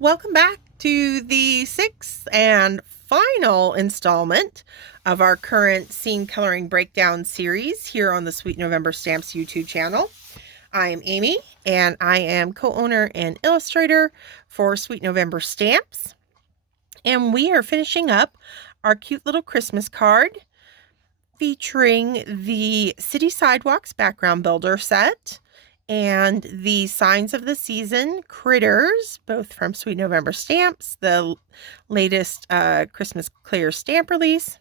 Welcome back to the sixth and final installment of our current scene coloring breakdown series here on the Sweet November Stamps YouTube channel. I am Amy, and I am co-owner and illustrator for Sweet November Stamps. And we are finishing up our cute little Christmas card featuring the City Sidewalks background builder set and the Signs of the Season critters, both from Sweet November Stamps, the latest Christmas clear stamp release.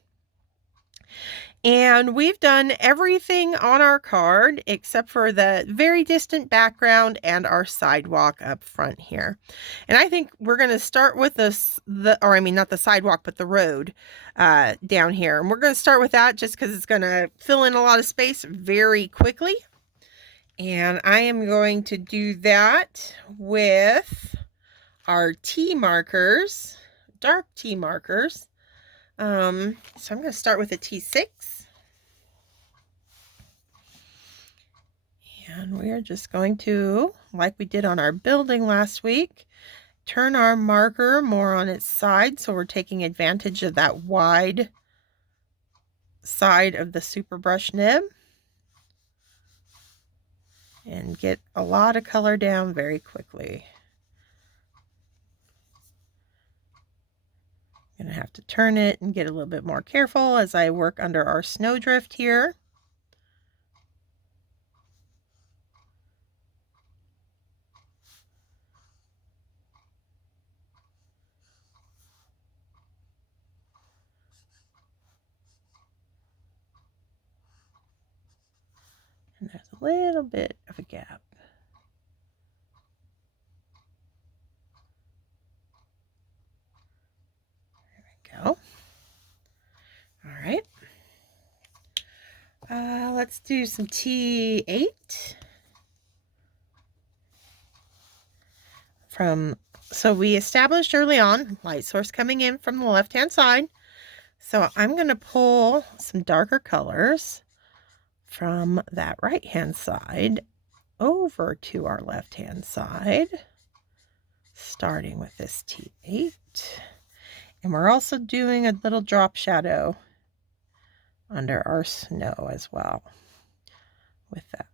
And we've done everything on our card except for the very distant background and our sidewalk up front here. And I think we're going to start with not the sidewalk, but the road down here. And we're going to start with that just because it's going to fill in a lot of space very quickly. And I am going to do that with our T markers, dark T markers. So I'm going to start with a T6. And we are just going to, like we did on our building last week, turn our marker more on its side. So we're taking advantage of that wide side of the super brush nib. And get a lot of color down very quickly. I'm going to have to turn it and get a little bit more careful as I work under our snowdrift here. And there's a little bit of a gap. There we go. All right. Let's do some T8. So we established early on, light source coming in from the left-hand side. So I'm going to pull some darker colors from that right-hand side over to our left-hand side, starting with this T8. And we're also doing a little drop shadow under our snow as well with that.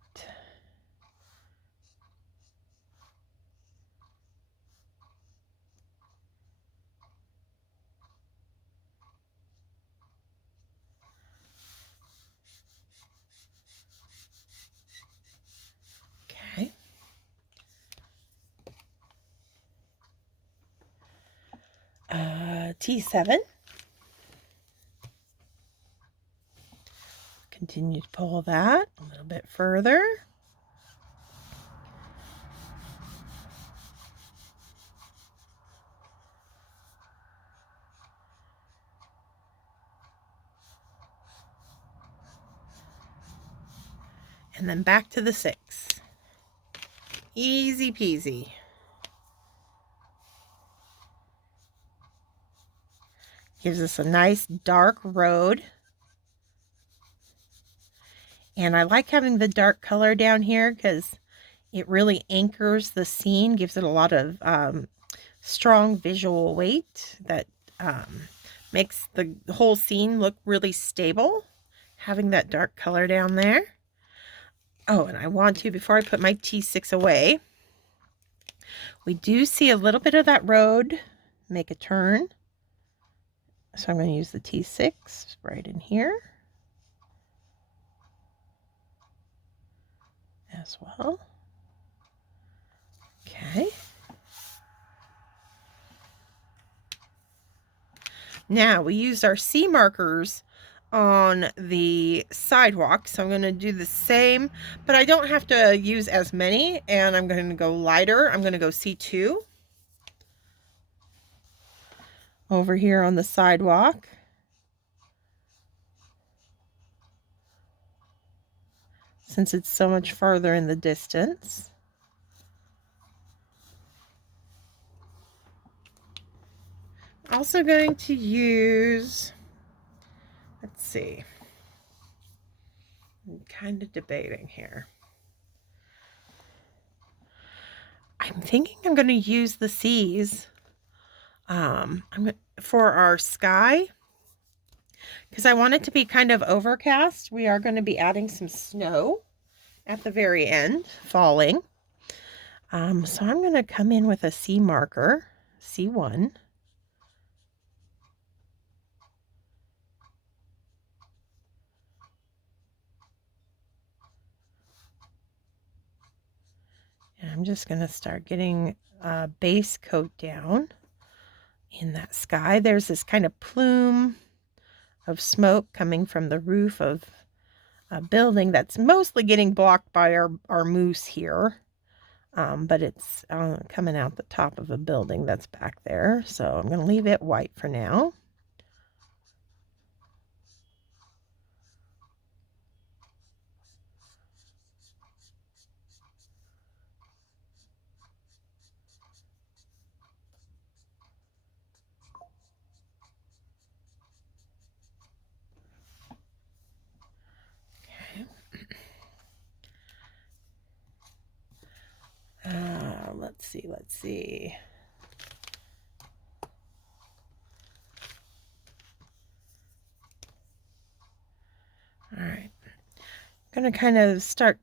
Okay. T7. Continue to pull that a little bit further. And then back to the 6. Easy peasy. Gives us a nice dark road. And I like having the dark color down here because it really anchors the scene, gives it a lot of strong visual weight that makes the whole scene look really stable, having that dark color down there. Oh, and I want to, before I put my T6 away, we do see a little bit of that road make a turn. So I'm going to use the T6 right in here as well. Okay. Now we used our C markers on the sidewalk, so I'm going to do the same, but I don't have to use as many, and I'm going to go lighter. I'm going to go C2 over here on the sidewalk. Since it's so much farther in the distance. Also going to use, let's see, I'm kind of debating here. I'm thinking I'm going to use the C's For our sky, because I want it to be kind of overcast, we are going to be adding some snow at the very end, falling. So I'm going to come in with a C marker, C1. And I'm just going to start getting a base coat down in that sky. There's this kind of plume of smoke coming from the roof of a building that's mostly getting blocked by our moose here. But it's coming out the top of a building that's back there. So I'm going to leave it white for now. Let's see. All right. I'm going to kind of start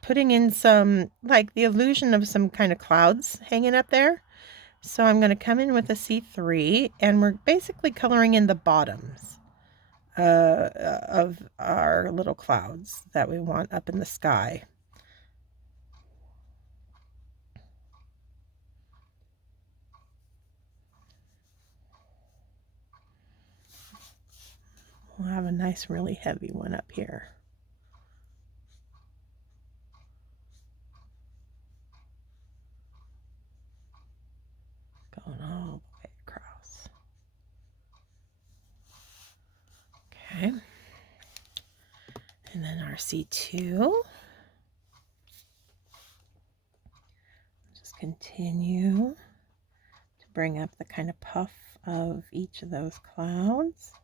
putting in some, like the illusion of some kind of clouds hanging up there. So I'm going to come in with a C3, and we're basically coloring in the bottoms of our little clouds that we want up in the sky. We'll have a nice, really heavy one up here. Going all the way across. Okay. And then our C2. Just continue to bring up the kind of puff of each of those clouds.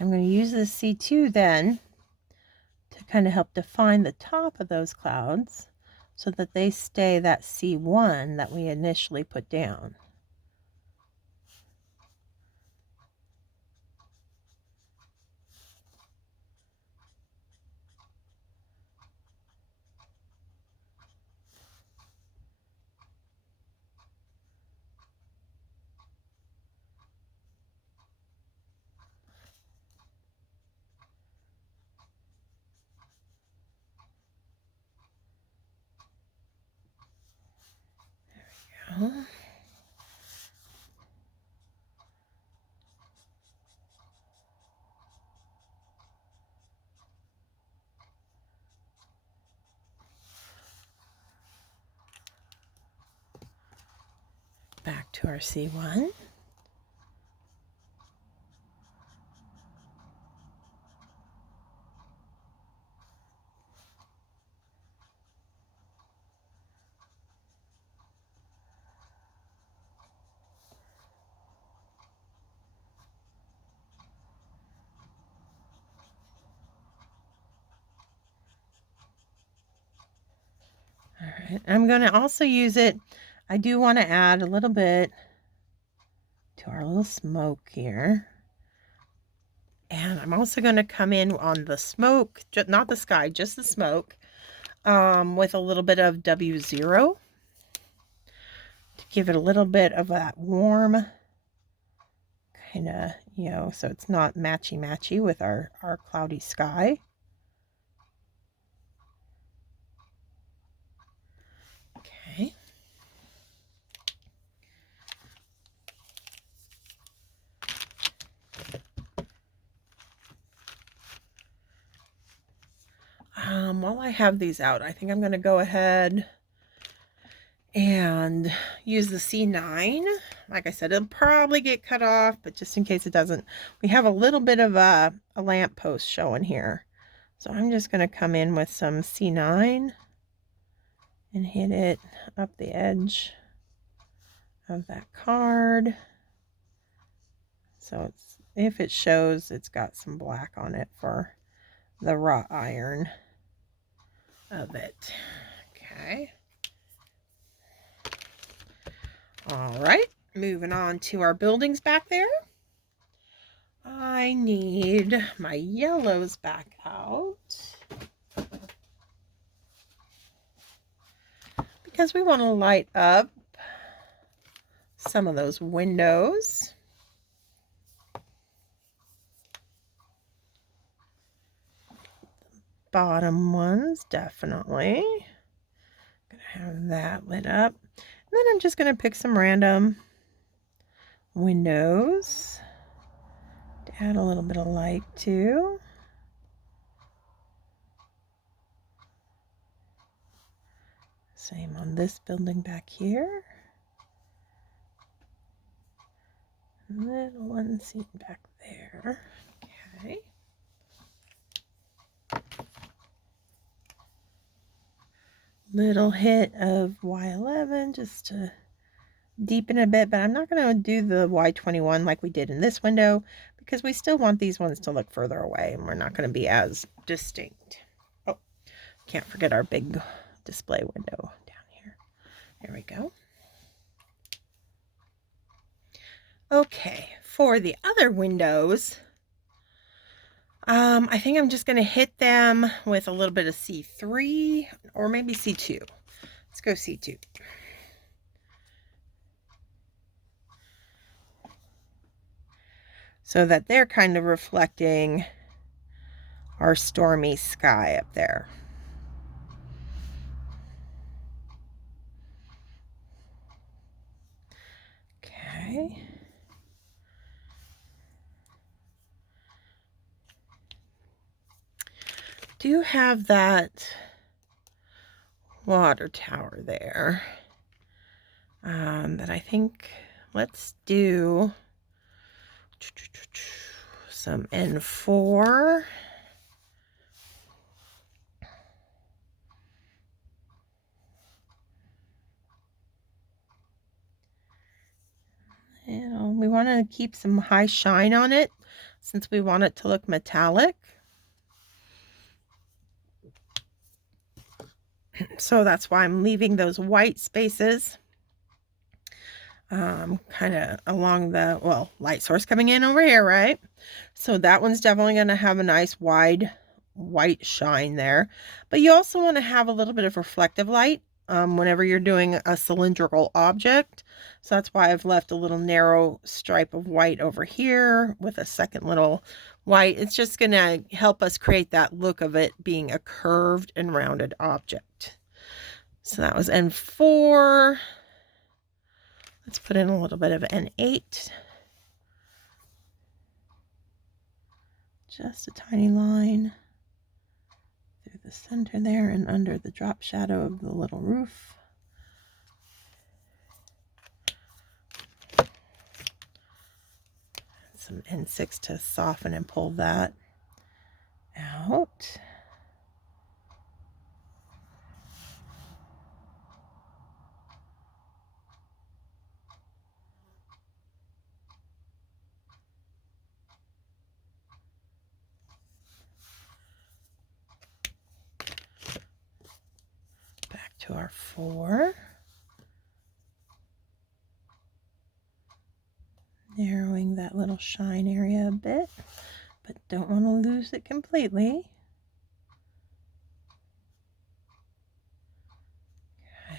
I'm going to use this C2 then to kind of help define the top of those clouds so that they stay that C1 that we initially put down. There we go. Back to our C1. All right, I'm going to also use it. I do want to add a little bit to our little smoke here. And I'm also going to come in on the smoke, not the sky, just the smoke, with a little bit of W0 to give it a little bit of that warm kind of, you know, so it's not matchy-matchy with our cloudy sky. Okay. While I have these out, I think I'm going to go ahead and use the C9. Like I said, it'll probably get cut off, but just in case it doesn't, we have a little bit of a lamp post showing here. So I'm just going to come in with some C9 and hit it up the edge of that card. So it's, if it shows, it's got some black on it for the wrought iron of it. Okay. All right, moving on to our buildings back there. I need my yellows back out because we want to light up some of those windows. Bottom ones, definitely. Gonna have that lit up. And then I'm just gonna pick some random windows to add a little bit of light to. Same on this building back here. Little one seen back there. Okay. Little hit of Y11 just to deepen a bit, but I'm not going to do the Y21 like we did in this window because we still want these ones to look further away and we're not going to be as distinct. Oh, can't forget our big display window down here. There we go. Okay, for the other windows, I think I'm just going to hit them with a little bit of C3 or maybe C2. Let's go C2. So that they're kind of reflecting our stormy sky up there. Okay. Do have that water tower there that I think let's do some N4. And we want to keep some high shine on it since we want it to look metallic. So that's why I'm leaving those white spaces kind of along the, well, light source coming in over here, right? So that one's definitely going to have a nice wide white shine there. But you also want to have a little bit of reflective light whenever you're doing a cylindrical object. So that's why I've left a little narrow stripe of white over here with a second little white. It's just going to help us create that look of it being a curved and rounded object. So that was N4. Let's put in a little bit of N8. Just a tiny line through the center there and under the drop shadow of the little roof. Some N6 to soften and pull that out. To our 4. Narrowing that little shine area a bit, but don't want to lose it completely.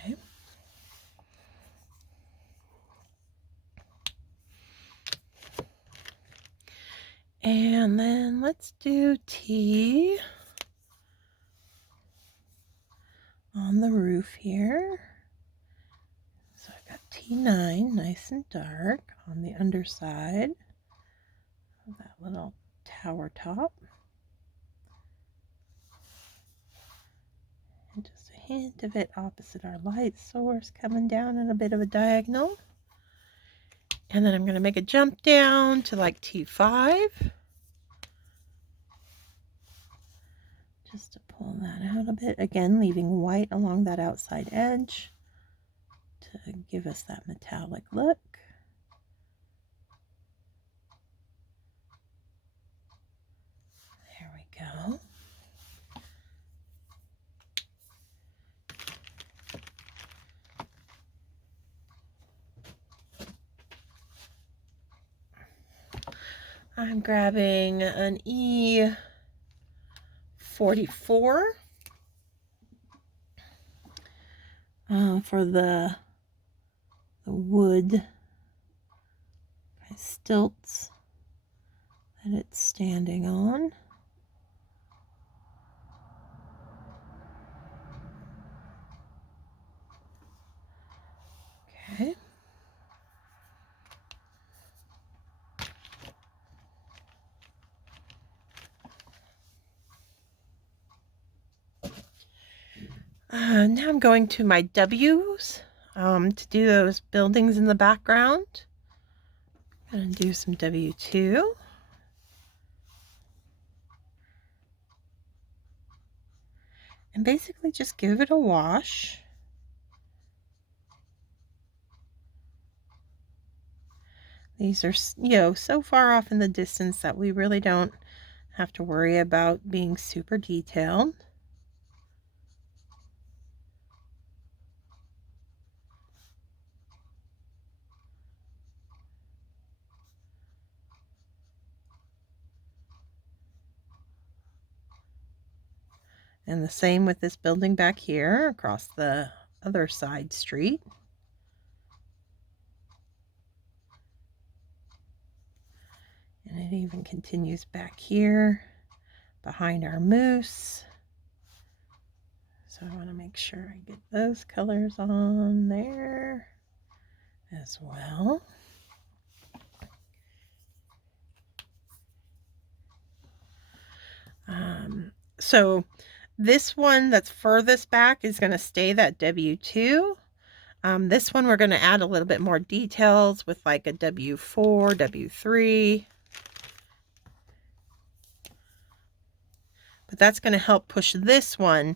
Okay. And then let's do T on the roof here. So I've got T9 nice and dark on the underside of that little tower top. And just a hint of it opposite our light source, coming down in a bit of a diagonal. And then I'm going to make a jump down to like T5. Just to pull that out a bit. Again, leaving white along that outside edge to give us that metallic look. There we go. I'm grabbing an E44 for the wood stilts that it's standing on. Okay. Now I'm going to my W's to do those buildings in the background. I'm going to do some W2. And basically just give it a wash. These are, so far off in the distance that we really don't have to worry about being super detailed. And the same with this building back here across the other side street. And it even continues back here behind our moose. So I want to make sure I get those colors on there as well. So this one that's furthest back is going to stay that W2. This one we're going to add a little bit more details with like a W4, W3. But that's going to help push this one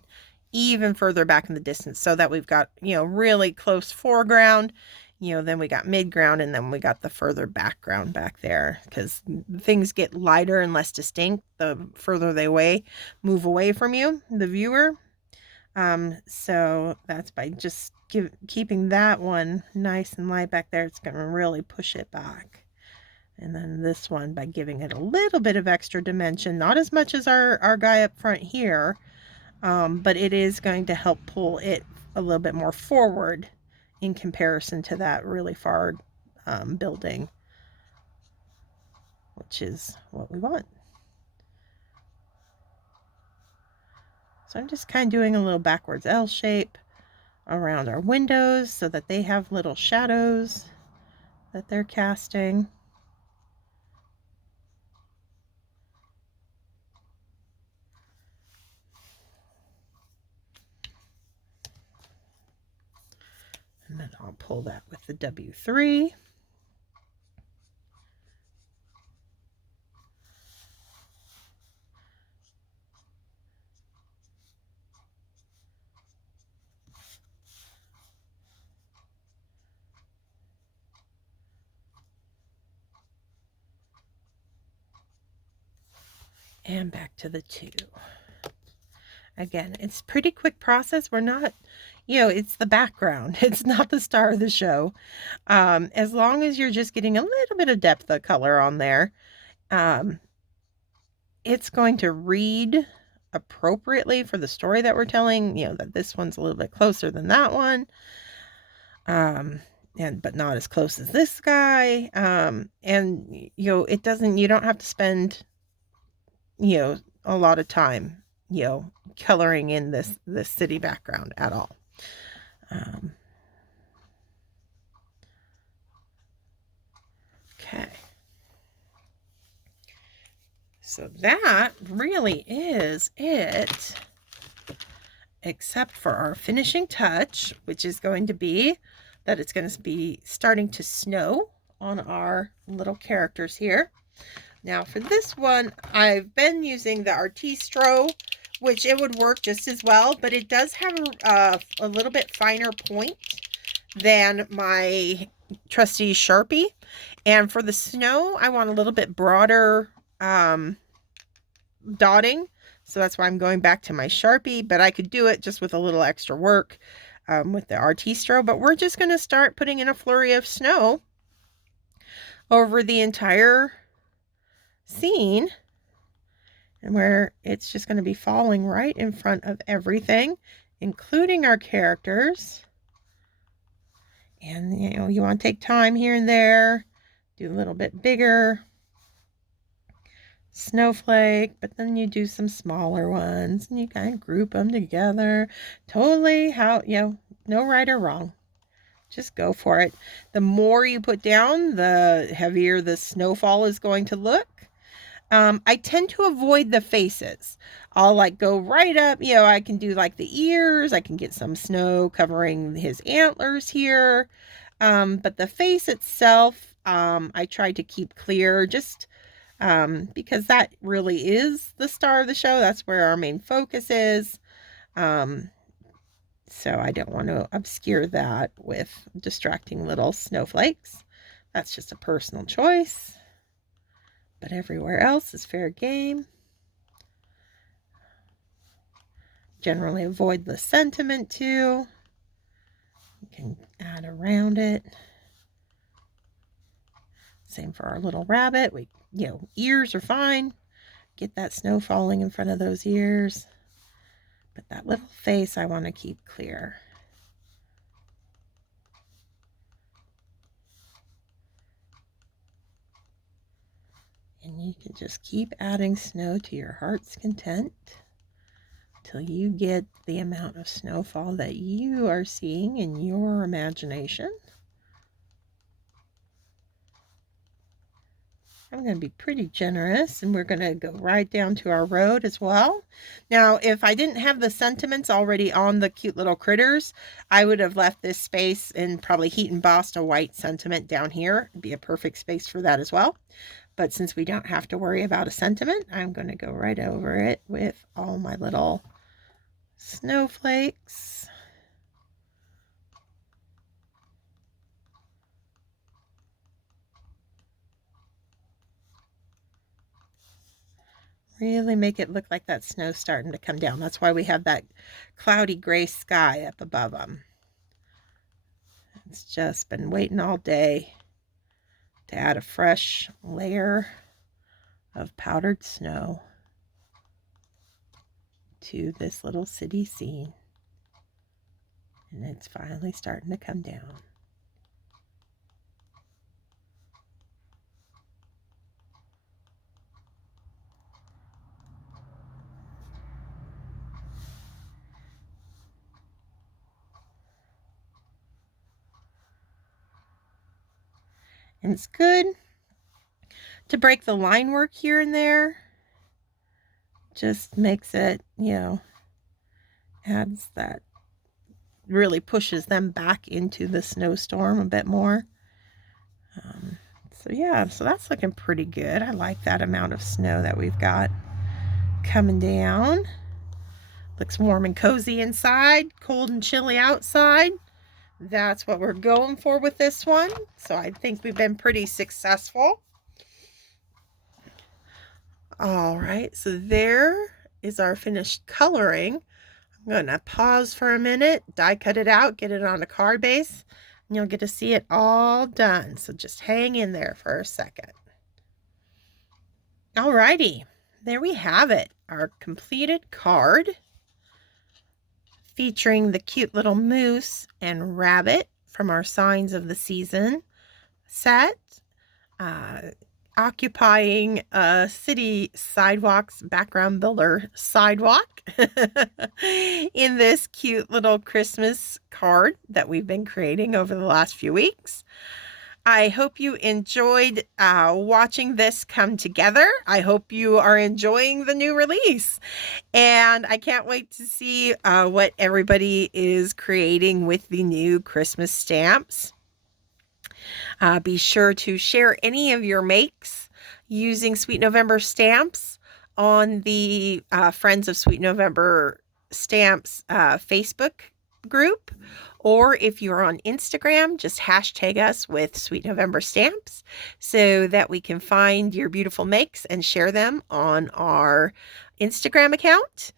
even further back in the distance so that we've got, really close foreground, then we got midground, and then we got the further background back there, because things get lighter and less distinct the further they move away from you, the viewer. So that's by just keeping that one nice and light back there, it's going to really push it back. And then this one by giving it a little bit of extra dimension, not as much as our guy up front here, but it is going to help pull it a little bit more forward in comparison to that really far building, which is what we want. So I'm just kind of doing a little backwards L shape around our windows so that they have little shadows that they're casting. And then I'll pull that with the W3. And back to the 2. Again, it's a pretty quick process. We're not, it's the background. It's not the star of the show. As long as you're just getting a little bit of depth of color on there, it's going to read appropriately for the story that we're telling, that this one's a little bit closer than that one. But not as close as this guy. And, you don't have to spend, a lot of time, coloring in this city background at all. Okay. So that really is it. except for our finishing touch, which is going to be that it's going to be starting to snow on our little characters here. Now for this one, I've been using the Artistro, which it would work just as well, but it does have a little bit finer point than my trusty Sharpie. And for the snow, I want a little bit broader dotting. So that's why I'm going back to my Sharpie, but I could do it just with a little extra work with the Artistro. But we're just going to start putting in a flurry of snow over the entire scene, and where it's just going to be falling right in front of everything, including our characters. And you know, you want to take time here and there, do a little bit bigger snowflake, but then you do some smaller ones and you kind of group them together. Totally how, you know, no right or wrong. Just go for it. The more you put down, the heavier the snowfall is going to look. I tend to avoid the faces. I'll like go right up, you know, I can do like the ears. I can get some snow covering his antlers here. But the face itself, I try to keep clear just because that really is the star of the show. That's where our main focus is. So I don't want to obscure that with distracting little snowflakes. That's just a personal choice. But everywhere else is fair game. Generally avoid the sentiment too. You can add around it. Same for our little rabbit. You know, ears are fine. Get that snow falling in front of those ears. But that little face I want to keep clear. And you can just keep adding snow to your heart's content till you get the amount of snowfall that you are seeing in your imagination. I'm going to be pretty generous, and we're going to go right down to our road as well. Now, if I didn't have the sentiments already on the cute little critters, I would have left this space and probably heat embossed a white sentiment down here. It'd be a perfect space for that as well. But since we don't have to worry about a sentiment, I'm going to go right over it with all my little snowflakes. Really make it look like that snow's starting to come down. That's why we have that cloudy gray sky up above them. It's just been waiting all day to add a fresh layer of powdered snow to this little city scene. And it's finally starting to come down. And it's good to break the line work here and there. Just makes it, you know, adds that, really pushes them back into the snowstorm a bit more. So yeah, so that's looking pretty good. I like that amount of snow that we've got coming down. Looks warm and cozy inside, cold and chilly outside. That's what we're going for with this one. So I think we've been pretty successful. All right, so there is our finished coloring. I'm going to pause for a minute, die cut it out, get it on a card base, and you'll get to see it all done. So just hang in there for a second. All righty, there we have it, our completed card featuring the cute little moose and rabbit from our Signs of the Season set, occupying a city sidewalks background builder sidewalk in this cute little Christmas card that we've been creating over the last few weeks. I hope you enjoyed watching this come together. I hope you are enjoying the new release. And I can't wait to see what everybody is creating with the new Christmas stamps. Be sure to share any of your makes using Sweet November stamps on the Friends of Sweet November Stamps Facebook group. Or if you're on Instagram, just hashtag us with Sweet November Stamps so that we can find your beautiful makes and share them on our Instagram account.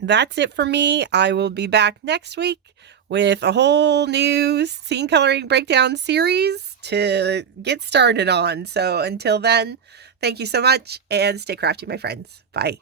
That's it for me. I will be back next week with a whole new scene coloring breakdown series to get started on. So until then, thank you so much and stay crafty, my friends. Bye.